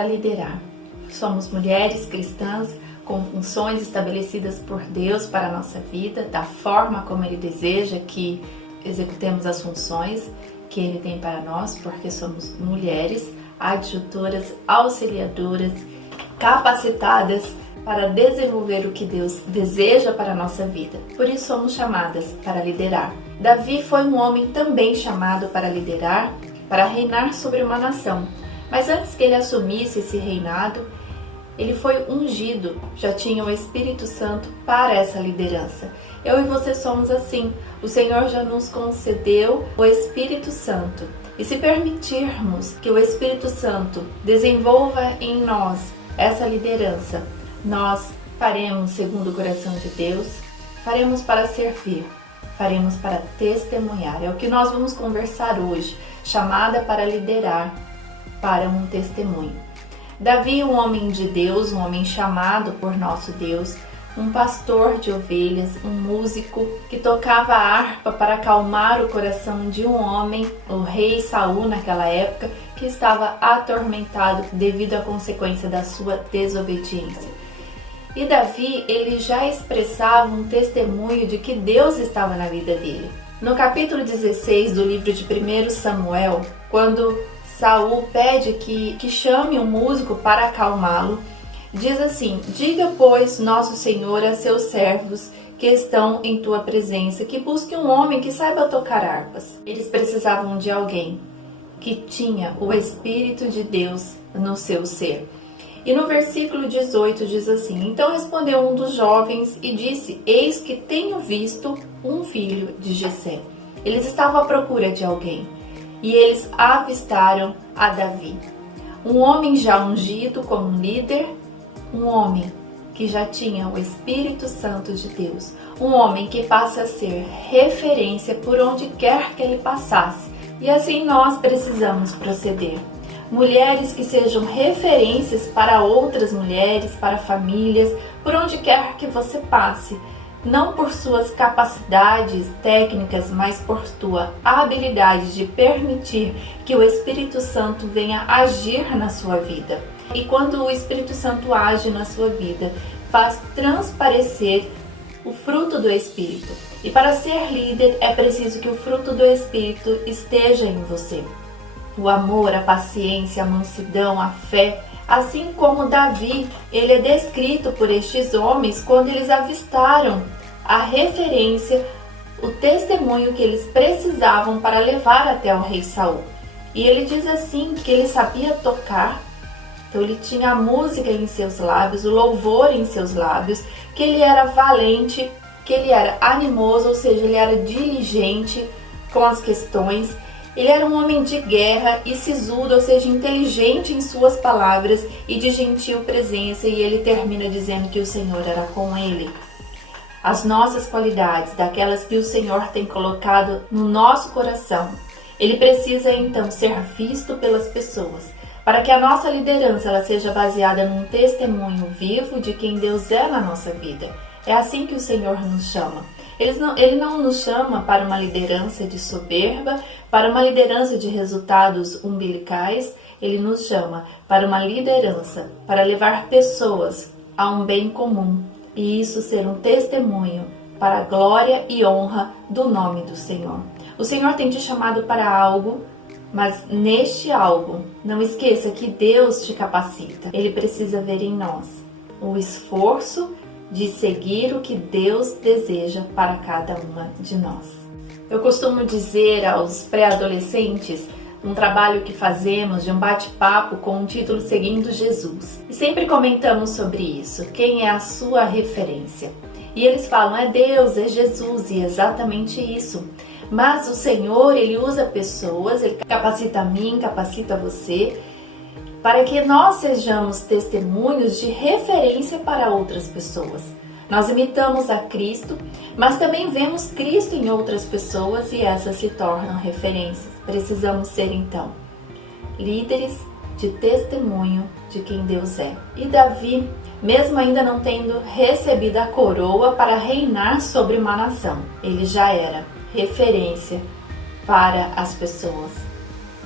para liderar. Somos mulheres cristãs com funções estabelecidas por Deus para a nossa vida, da forma como Ele deseja que executemos as funções que Ele tem para nós, porque somos mulheres adjutoras, auxiliadoras, capacitadas para desenvolver o que Deus deseja para a nossa vida. Por isso somos chamadas para liderar. Davi foi um homem também chamado para liderar, para reinar sobre uma nação. Mas antes que ele assumisse esse reinado, ele foi ungido, já tinha o Espírito Santo para essa liderança. Eu e você somos assim. O Senhor já nos concedeu o Espírito Santo. E se permitirmos que o Espírito Santo desenvolva em nós essa liderança, nós faremos segundo o coração de Deus, faremos para servir, faremos para testemunhar. É o que nós vamos conversar hoje, chamada para liderar, para um testemunho. Davi, um homem de Deus, um homem chamado por nosso Deus, um pastor de ovelhas, um músico que tocava a harpa para acalmar o coração de um homem, o rei Saul naquela época, que estava atormentado devido à consequência da sua desobediência. E Davi, ele já expressava um testemunho de que Deus estava na vida dele. No capítulo 16 do livro de 1 Samuel, quando Saul pede que chame um músico para acalmá-lo, diz assim: diga, pois, nosso Senhor a seus servos que estão em tua presença, que busque um homem que saiba tocar harpas. Eles precisavam de alguém que tinha o Espírito de Deus no seu ser. E no versículo 18 diz assim: então respondeu um dos jovens e disse: eis que tenho visto um filho de Jessé. Eles estavam à procura de alguém e eles avistaram a Davi, um homem já ungido como líder, um homem que já tinha o Espírito Santo de Deus, um homem que passa a ser referência por onde quer que ele passasse. E assim nós precisamos proceder. Mulheres que sejam referências para outras mulheres, para famílias, por onde quer que você passe. Não por suas capacidades técnicas, mas por tua habilidade de permitir que o Espírito Santo venha agir na sua vida. E quando o Espírito Santo age na sua vida, faz transparecer o fruto do Espírito. E para ser líder é preciso que o fruto do Espírito esteja em você. O amor, a paciência, a mansidão, a fé. Assim como Davi, ele é descrito por estes homens quando eles avistaram a referência, o testemunho que eles precisavam para levar até o rei Saul. E ele diz assim que ele sabia tocar, então ele tinha a música em seus lábios, o louvor em seus lábios, que ele era valente, que ele era animoso, ou seja, ele era diligente com as questões. Ele era um homem de guerra e sisudo, ou seja, inteligente em suas palavras e de gentil presença, e ele termina dizendo que o Senhor era com ele. As nossas qualidades, daquelas que o Senhor tem colocado no nosso coração, ele precisa então ser visto pelas pessoas, para que a nossa liderança ela seja baseada num testemunho vivo de quem Deus é na nossa vida. É assim que o Senhor nos chama. Ele não nos chama para uma liderança de soberba, para uma liderança de resultados umbilicais. Ele nos chama para uma liderança, para levar pessoas a um bem comum. E isso ser um testemunho para a glória e honra do nome do Senhor. O Senhor tem te chamado para algo, mas neste algo, não esqueça que Deus te capacita. Ele precisa ver em nós o esforço de seguir o que Deus deseja para cada uma de nós. Eu costumo dizer aos pré-adolescentes um trabalho que fazemos de um bate-papo com o título Seguindo Jesus. E sempre comentamos sobre isso, quem é a sua referência. E eles falam, é Deus, é Jesus, e é exatamente isso. Mas o Senhor, Ele usa pessoas, Ele capacita a mim, capacita você, para que nós sejamos testemunhos de referência para outras pessoas. Nós imitamos a Cristo, mas também vemos Cristo em outras pessoas e essas se tornam referências. Precisamos ser, então, líderes de testemunho de quem Deus é. E Davi, mesmo ainda não tendo recebido a coroa para reinar sobre uma nação, ele já era referência para as pessoas.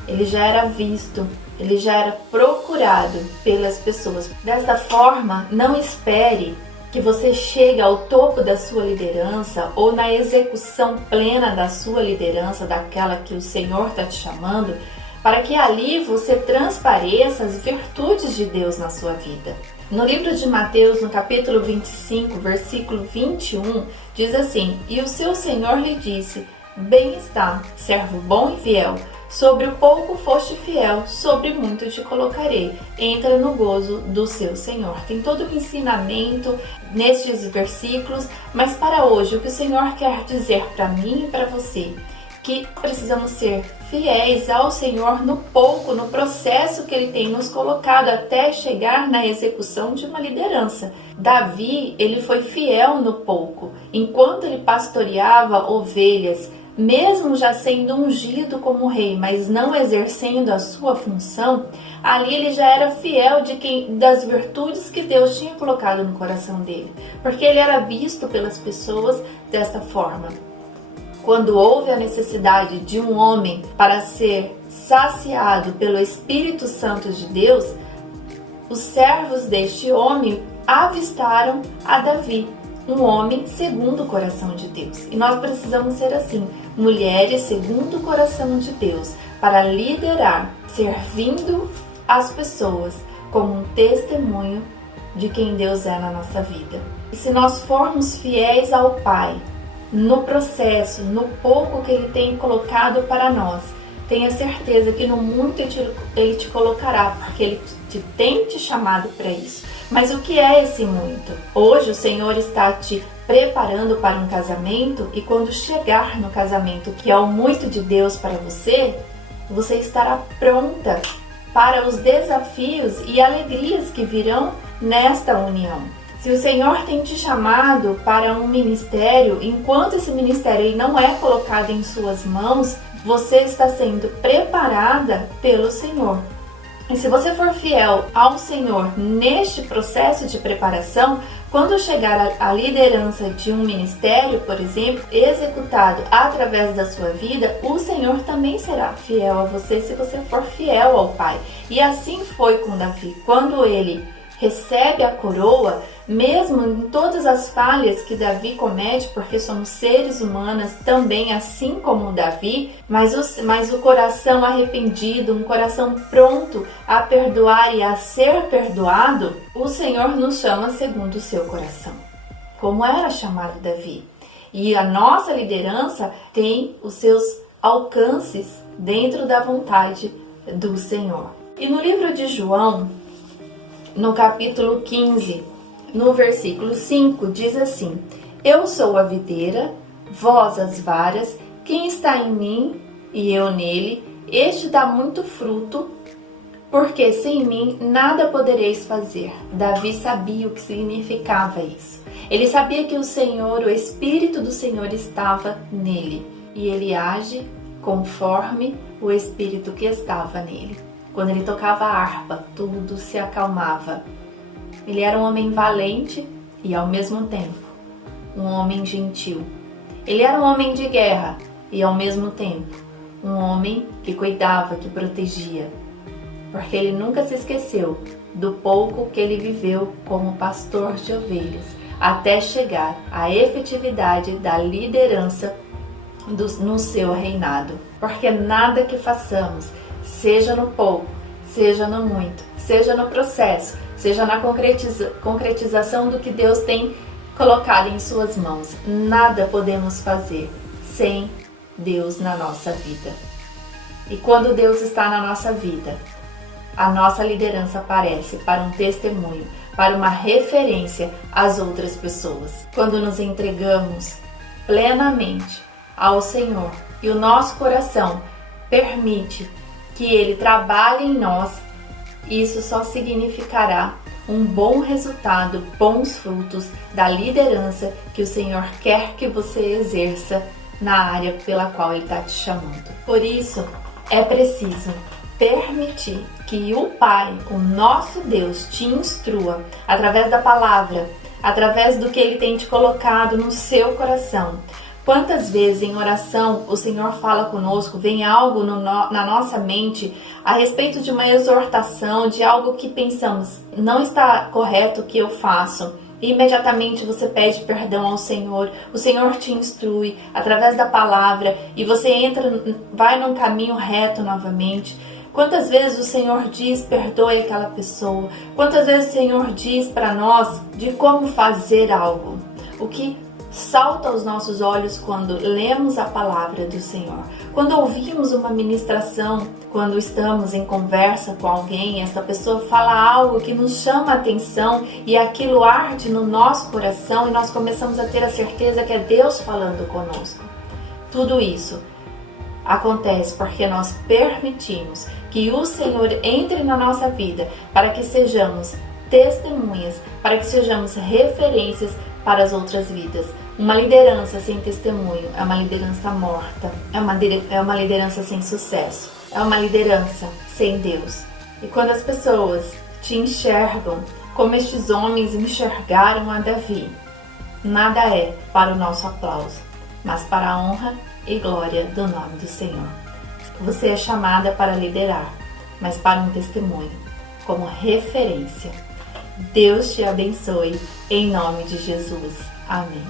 Ele já era visto ele já era procurado pelas pessoas. Desta forma, não espere que você chegue ao topo da sua liderança ou na execução plena da sua liderança, daquela que o Senhor está te chamando, para que ali você transpareça as virtudes de Deus na sua vida. No livro de Mateus, no capítulo 25, versículo 21, diz assim: "E o seu Senhor lhe disse: Bem está, servo bom e fiel. Sobre o pouco foste fiel, sobre muito te colocarei. Entra no gozo do seu Senhor." Tem todo um ensinamento nestes versículos, mas para hoje, o que o Senhor quer dizer para mim e para você? Que precisamos ser fiéis ao Senhor no pouco, no processo que Ele tem nos colocado até chegar na execução de uma liderança. Davi, ele foi fiel no pouco, enquanto ele pastoreava ovelhas, mesmo já sendo ungido como rei, mas não exercendo a sua função, ali ele já era fiel das virtudes que Deus tinha colocado no coração dele, porque ele era visto pelas pessoas desta forma. Quando houve a necessidade de um homem para ser saciado pelo Espírito Santo de Deus, os servos deste homem avistaram a Davi, um homem segundo o coração de Deus. E nós precisamos ser assim, mulheres segundo o coração de Deus, para liderar, servindo as pessoas como um testemunho de quem Deus é na nossa vida. E se nós formos fiéis ao Pai, no processo, no pouco que Ele tem colocado para nós, tenha certeza que no muito Ele te colocará, porque Ele tem te chamado para isso. Mas o que é esse muito? Hoje o Senhor está te preparando para um casamento, e quando chegar no casamento, que é o muito de Deus para você, você estará pronta para os desafios e alegrias que virão nesta união. Se o Senhor tem te chamado para um ministério, enquanto esse ministério ele não é colocado em suas mãos, você está sendo preparada pelo Senhor. E se você for fiel ao Senhor neste processo de preparação, quando chegar à liderança de um ministério, por exemplo, executado através da sua vida, o Senhor também será fiel a você se você for fiel ao Pai. E assim foi com Davi. Quando ele recebe a coroa, mesmo em todas as falhas que Davi comete, porque somos seres humanos também, assim como Davi, mas o coração arrependido, um coração pronto a perdoar e a ser perdoado, o Senhor nos chama segundo o seu coração, como era chamado Davi. E a nossa liderança tem os seus alcances dentro da vontade do Senhor. E no livro de João, no capítulo 15, no versículo 5, diz assim: "Eu sou a videira, vós as varas, quem está em mim e eu nele, este dá muito fruto, porque sem mim nada podereis fazer." Davi sabia o que significava isso. Ele sabia que o Senhor, o Espírito do Senhor estava nele, e ele age conforme o Espírito que estava nele. Quando ele tocava a harpa, tudo se acalmava. Ele era um homem valente e, ao mesmo tempo, um homem gentil. Ele era um homem de guerra e, ao mesmo tempo, um homem que cuidava, que protegia. Porque ele nunca se esqueceu do pouco que ele viveu como pastor de ovelhas, até chegar à efetividade da liderança no seu reinado. Porque nada que façamos, seja no pouco, seja no muito, seja no processo, seja na concretização do que Deus tem colocado em suas mãos, nada podemos fazer sem Deus na nossa vida. E quando Deus está na nossa vida, a nossa liderança aparece para um testemunho, para uma referência às outras pessoas. Quando nos entregamos plenamente ao Senhor e o nosso coração permite que Ele trabalhe em nós, isso só significará um bom resultado, bons frutos da liderança que o Senhor quer que você exerça na área pela qual Ele está te chamando. Por isso, é preciso permitir que o Pai, o nosso Deus, te instrua através da palavra, através do que Ele tem te colocado no seu coração, Quantas vezes em oração o Senhor fala conosco, vem algo na nossa mente a respeito de uma exortação, de algo que pensamos, não está correto o que eu faço. E imediatamente você pede perdão ao Senhor, o Senhor te instrui através da palavra e você vai num caminho reto novamente. Quantas vezes o Senhor diz, perdoe aquela pessoa? Quantas vezes o Senhor diz para nós de como fazer algo? O que salta aos nossos olhos quando lemos a palavra do Senhor. Quando ouvimos uma ministração, quando estamos em conversa com alguém, essa pessoa fala algo que nos chama a atenção e aquilo arde no nosso coração e nós começamos a ter a certeza que é Deus falando conosco. Tudo isso acontece porque nós permitimos que o Senhor entre na nossa vida para que sejamos testemunhas, para que sejamos referências para as outras vidas. Uma liderança sem testemunho é uma liderança morta, é uma liderança sem sucesso, é uma liderança sem Deus. E quando as pessoas te enxergam como estes homens enxergaram a Davi, nada é para o nosso aplauso, mas para a honra e glória do nome do Senhor. Você é chamada para liderar, mas para um testemunho, como referência. Deus te abençoe, em nome de Jesus. Amém.